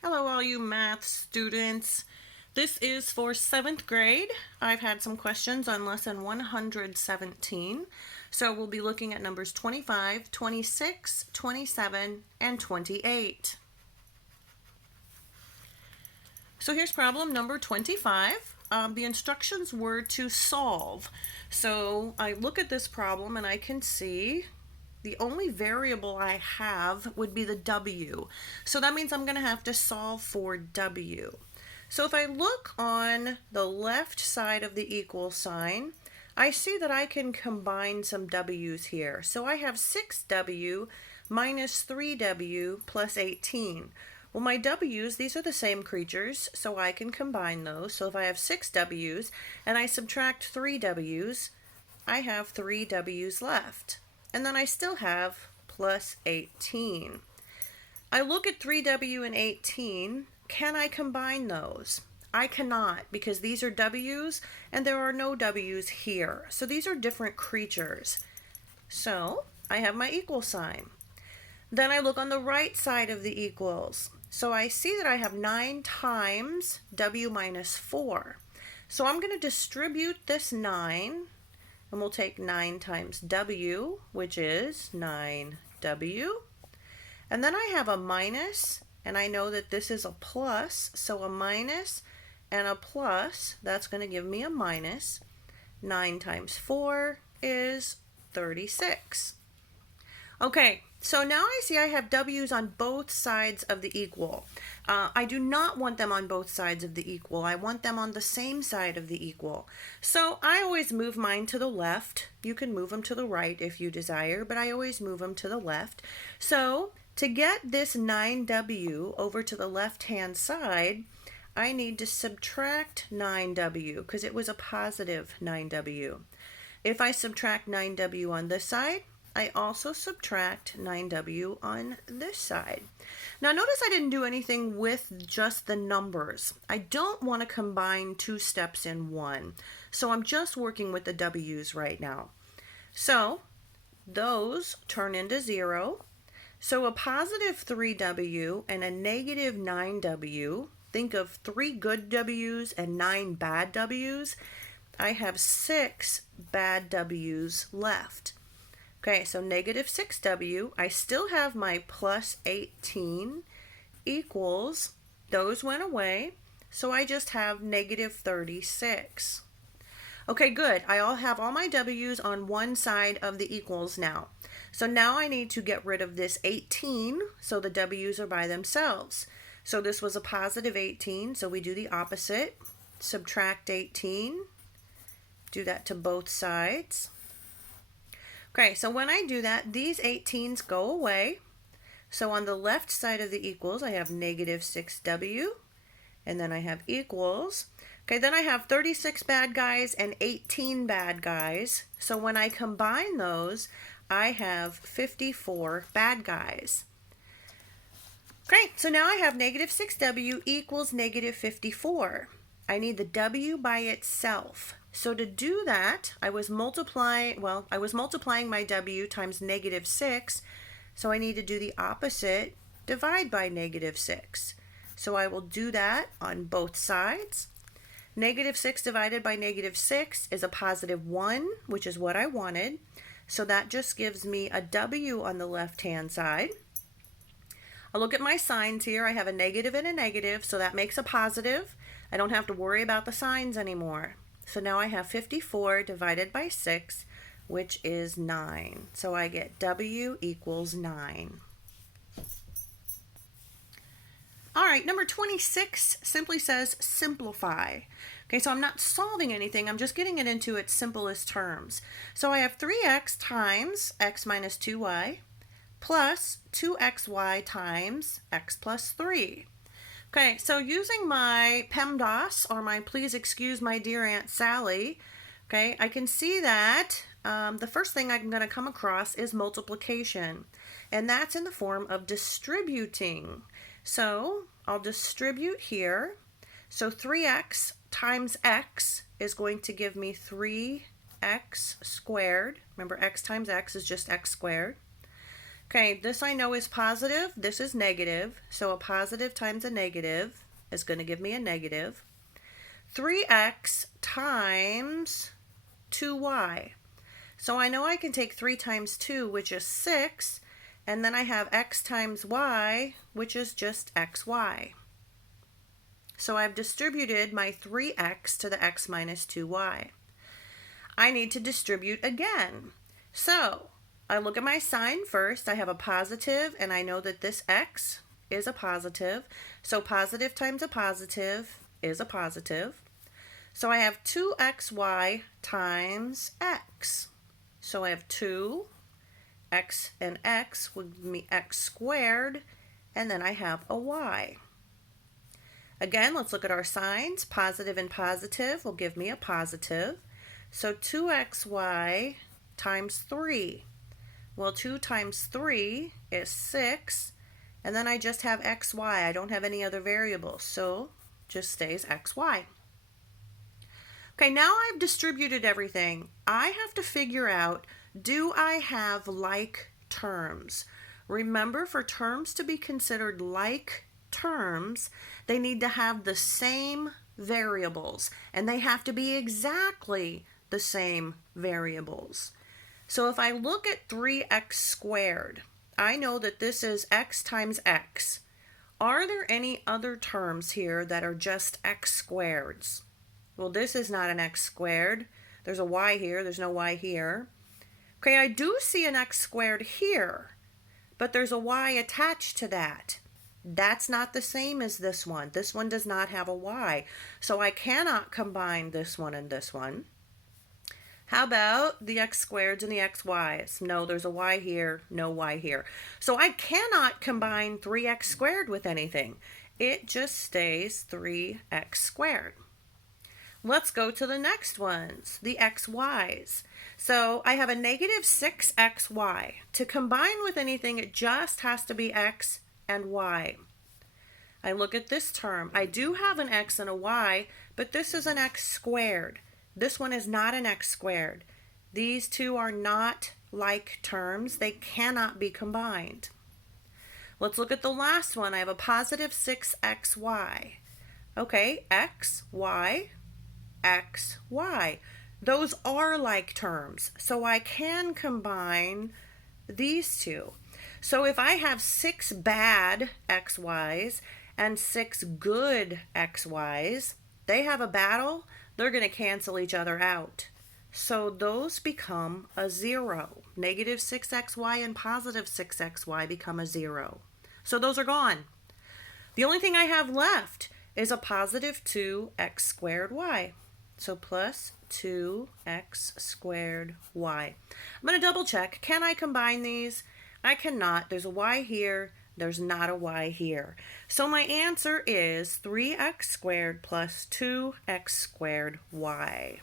Hello, all you math students. This is for 7th grade. I've had some questions on lesson 117. So we'll be looking at numbers 25, 26, 27, and 28. So here's problem number 25. The instructions were to solve. So I look at this problem and I can see the only variable I have would be the W. So that means I'm going to have to solve for W. So if I look on the left side of the equal sign, I see that I can combine some W's here. So I have 6W minus 3W plus 18. Well, my W's, these are the same creatures, so I can combine those. So if I have 6 W's and I subtract 3 W's, I have 3 W's left. And then I still have plus 18. I look at 3W and 18. Can I combine those? I cannot, because these are W's and there are no W's here. So these are different creatures. So I have my equal sign. Then I look on the right side of the equals. So I see that I have 9 times W minus 4. So I'm going to distribute this 9. And we'll take 9 times W, which is 9W. And then I have a minus, and I know that this is a plus, so a minus and a plus, that's going to give me a minus. 9 times 4 is 36. Okay, so now I see I have W's on both sides of the equal. I do not want them on both sides of the equal. I want them on the same side of the equal. So I always move mine to the left. You can move them to the right if you desire, but I always move them to the left. So to get this 9W over to the left-hand side, I need to subtract 9W because it was a positive 9W. If I subtract 9W on this side, I also subtract 9W on this side. Now notice I didn't do anything with just the numbers. I don't want to combine 2 steps in one. So I'm just working with the W's right now. So those turn into 0. So a positive 3W and a negative 9W, think of 3 good W's and 9 bad W's. I have 6 bad W's left. Okay, so negative 6W, I still have my plus 18 equals, those went away, so I just have negative 36. Okay, good. I have all my W's on one side of the equals now. So now I need to get rid of this 18, so the W's are by themselves. So this was a positive 18, so we do the opposite. Subtract 18. Do that to both sides. Okay, so when I do that, these 18s go away. So on the left side of the equals, I have negative 6W, and then I have equals. Okay, then I have 36 bad guys and 18 bad guys. So when I combine those, I have 54 bad guys. Great, so now I have negative 6W equals negative 54. I need the W by itself. So to do that, I was multiplying my W times negative 6, so I need to do the opposite, divide by negative 6. So I will do that on both sides. Negative 6 divided by negative 6 is a positive 1, which is what I wanted. So that just gives me a W on the left-hand side. I'll look at my signs here. I have a negative and a negative, so that makes a positive. I don't have to worry about the signs anymore. So now I have 54 divided by 6, which is 9. So I get W equals 9. All right, number 26 simply says simplify. Okay, so I'm not solving anything. I'm just getting it into its simplest terms. So I have 3x times x minus 2y plus 2xy times x plus 3. Okay, so using my PEMDAS, or my Please Excuse My Dear Aunt Sally, okay, I can see that the first thing I'm going to come across is multiplication, and that's in the form of distributing. So I'll distribute here. So 3x times x is going to give me 3x squared. Remember, x times x is just x squared. Okay, this I know is positive. This is negative. So a positive times a negative is going to give me a negative. 3x times 2y. So I know I can take 3 times 2, which is 6, and then I have x times y, which is just xy. So I've distributed my 3x to the x minus 2y. I need to distribute again. So I look at my sign first. I have a positive, and I know that this x is a positive. So positive times a positive is a positive. So I have 2xy times x. So I have 2, x and x would give me x squared, and then I have a y. Again, let's look at our signs. Positive and positive will give me a positive. So 2xy times 3. Well, 2 times 3 is 6, and then I just have xy. I don't have any other variables, so just stays xy. Okay, now I've distributed everything. I have to figure out, do I have like terms? Remember, for terms to be considered like terms, they need to have the same variables, and they have to be exactly the same variables. So if I look at 3x squared, I know that this is x times x. Are there any other terms here that are just x squareds? Well, this is not an x squared. There's a y here. There's no y here. Okay, I do see an x squared here, but there's a y attached to that. That's not the same as this one. This one does not have a y, so I cannot combine this one and this one. How about the x squareds and the xy's? No, there's a y here, no y here. So I cannot combine 3x squared with anything. It just stays 3x squared. Let's go to the next ones, the xy's. So I have a negative 6xy. To combine with anything, it just has to be x and y. I look at this term. I do have an x and a y, but this is an x squared. This one is not an x squared. These two are not like terms. They cannot be combined. Let's look at the last one. I have a positive 6xy. Okay, x, y, x, y. Those are like terms, so I can combine these two. So if I have 6 bad xy's and 6 good xy's, they have a battle, they're going to cancel each other out. So those become a 0. Negative 6xy and positive 6xy become a 0. So those are gone. The only thing I have left is a positive 2x squared y. So plus 2x squared y. I'm going to double check. Can I combine these? I cannot. There's a y here. There's not a y here. So my answer is 3x squared plus 2x squared y.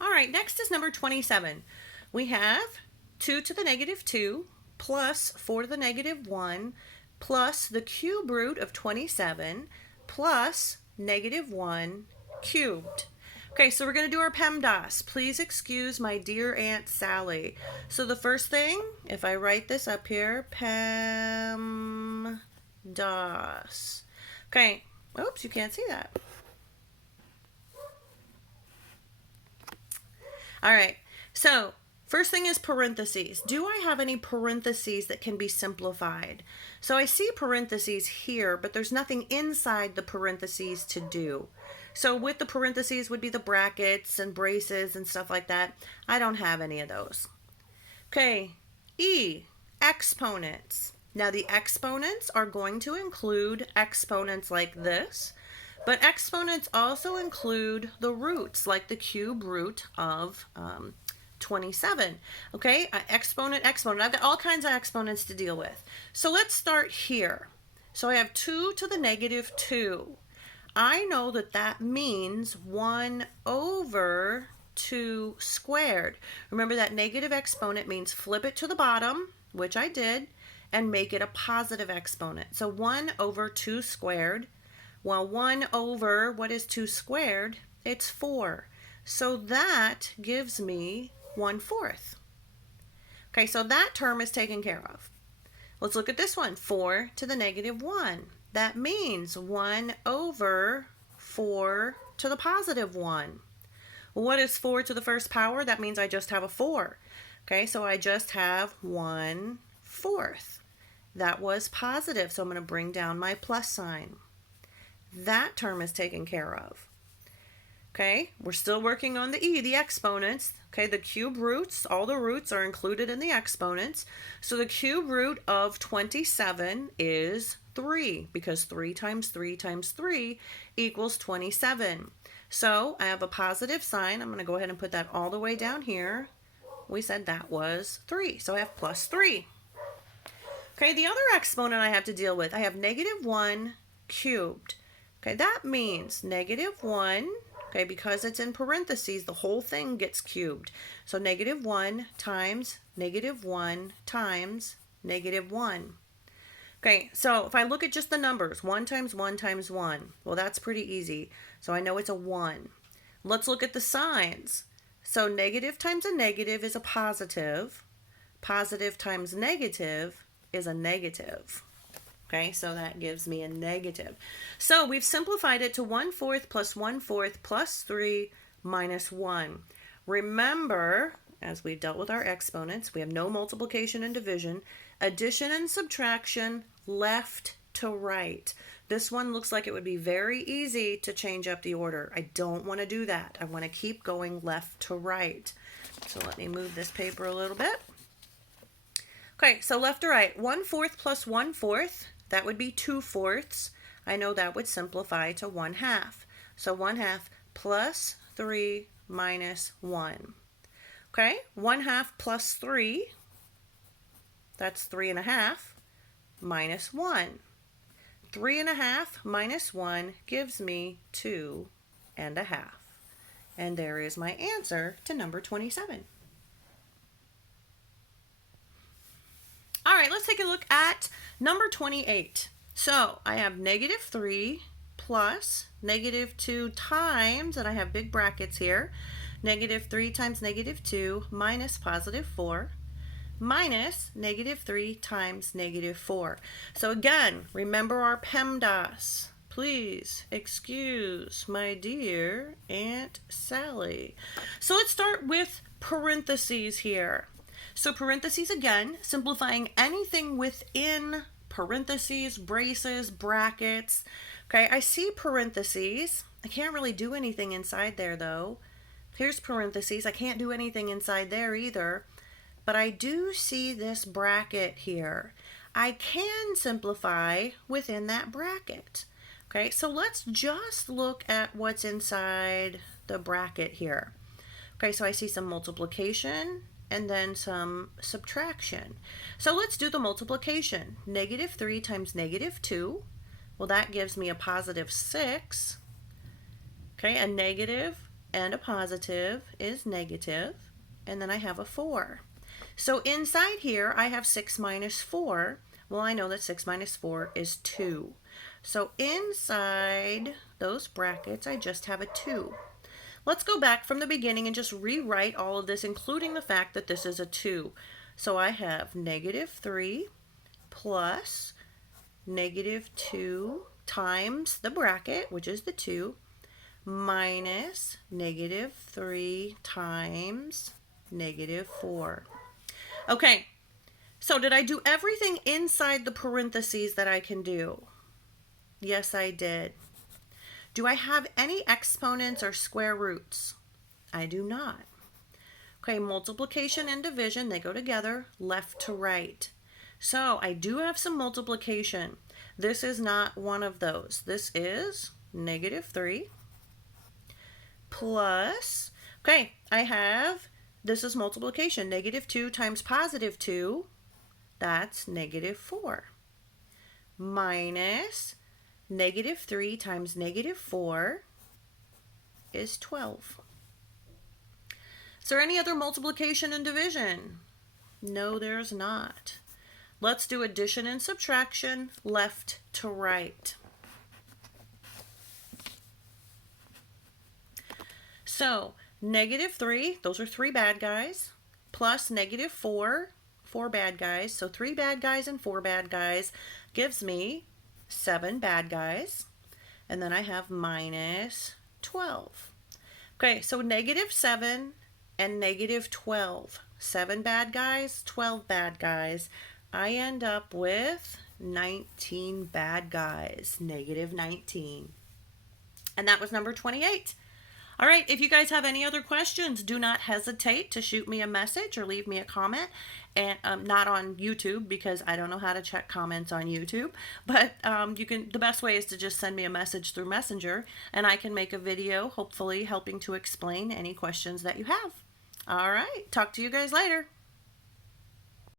All right, next is number 27. We have 2 to the negative 2 plus 4 to the negative 1 plus the cube root of 27 plus negative 1 cubed. Okay, so we're going to do our PEMDAS. Please excuse my dear Aunt Sally. So the first thing, if I write this up here, PEMDAS. Okay, oops, you can't see that. All right, so first thing is parentheses. Do I have any parentheses that can be simplified? So I see parentheses here, but there's nothing inside the parentheses to do. So with the parentheses would be the brackets and braces and stuff like that. I don't have any of those. Okay, E, exponents. Now the exponents are going to include exponents like this, but exponents also include the roots, like the cube root of 27. Okay, exponent. I've got all kinds of exponents to deal with. So let's start here. So I have 2 to the negative 2. I know that that means 1 over 2 squared. Remember that negative exponent means flip it to the bottom, which I did, and make it a positive exponent. So 1 over 2 squared. Well, 1 over, what is 2 squared? It's 4. So that gives me 1/4. Okay, so that term is taken care of. Let's look at this one, 4 to the negative 1. That means 1 over 4 to the positive 1. What is 4 to the first power? That means I just have a 4. Okay, so I just have 1/4. That was positive, so I'm going to bring down my plus sign. That term is taken care of. Okay, we're still working on the e, the exponents. Okay, the cube roots, all the roots are included in the exponents. So the cube root of 27 is 3, because 3 times 3 times 3 equals 27. So I have a positive sign. I'm going to go ahead and put that all the way down here. We said that was 3, so I have plus 3. Okay, the other exponent I have to deal with, I have negative 1 cubed. Okay, that means negative 1, okay, because it's in parentheses, the whole thing gets cubed. So negative 1 times negative 1 times negative 1. Okay, so if I look at just the numbers, 1 times 1 times 1, well, that's pretty easy. So I know it's a 1. Let's look at the signs. So negative times a negative is a positive. Positive times negative is a negative. Okay, so that gives me a negative. So we've simplified it to 1/4 plus 1/4 plus 3 minus 1. Remember, as we've dealt with our exponents, we have no multiplication and division. Addition and subtraction, left to right. This one looks like it would be very easy to change up the order. I don't want to do that. I want to keep going left to right. So let me move this paper a little bit. Okay, so left to right, 1/4 plus 1/4, that would be 2/4. I know that would simplify to 1/2. So 1/2 plus 3 minus 1. Okay, 1/2 plus 3, that's 3.5, minus 1. 3.5 minus 1 gives me 2.5. And there is my answer to number 27. All right, let's take a look at number 28. So I have negative 3 plus negative 2 times, and I have big brackets here, negative 3 times negative 2 minus positive 4 minus negative 3 times negative 4. So again, remember our PEMDAS. Please excuse my dear Aunt Sally. So let's start with parentheses here. So parentheses again, simplifying anything within parentheses, braces, brackets. Okay, I see parentheses. I can't really do anything inside there though. Here's parentheses. I can't do anything inside there either. But I do see this bracket here. I can simplify within that bracket. Okay, so let's just look at what's inside the bracket here. Okay, so I see some multiplication and then some subtraction. So let's do the multiplication. Negative 3 times negative 2. Well, that gives me a positive 6. Okay, a negative and a positive is negative. And then I have a 4. So inside here, I have 6 minus 4. Well, I know that 6 minus 4 is 2. So inside those brackets, I just have a 2. Let's go back from the beginning and just rewrite all of this, including the fact that this is a 2. So I have negative 3 plus negative 2 times the bracket, which is the 2, minus negative 3 times negative 4. Okay, so did I do everything inside the parentheses that I can do? Yes, I did. Do I have any exponents or square roots? I do not. Okay, multiplication and division, they go together left to right. So I do have some multiplication. This is not one of those. This is negative 3 plus, okay, I have, this is multiplication. Negative 2 times positive 2, that's negative 4. Minus negative 3 times negative 4 is 12. Is there any other multiplication and division? No, there's not. Let's do addition and subtraction left to right. So Negative 3, those are 3 bad guys, plus negative 4, 4 bad guys. So 3 bad guys and 4 bad guys gives me 7 bad guys. And then I have minus 12. Okay, so negative 7 and negative 12. 7 bad guys, 12 bad guys. I end up with 19 bad guys, negative 19. And that was number 28. All right, if you guys have any other questions, do not hesitate to shoot me a message or leave me a comment. And not on YouTube, because I don't know how to check comments on YouTube. But you can. The best way is to just send me a message through Messenger, and I can make a video, hopefully helping to explain any questions that you have. All right, talk to you guys later.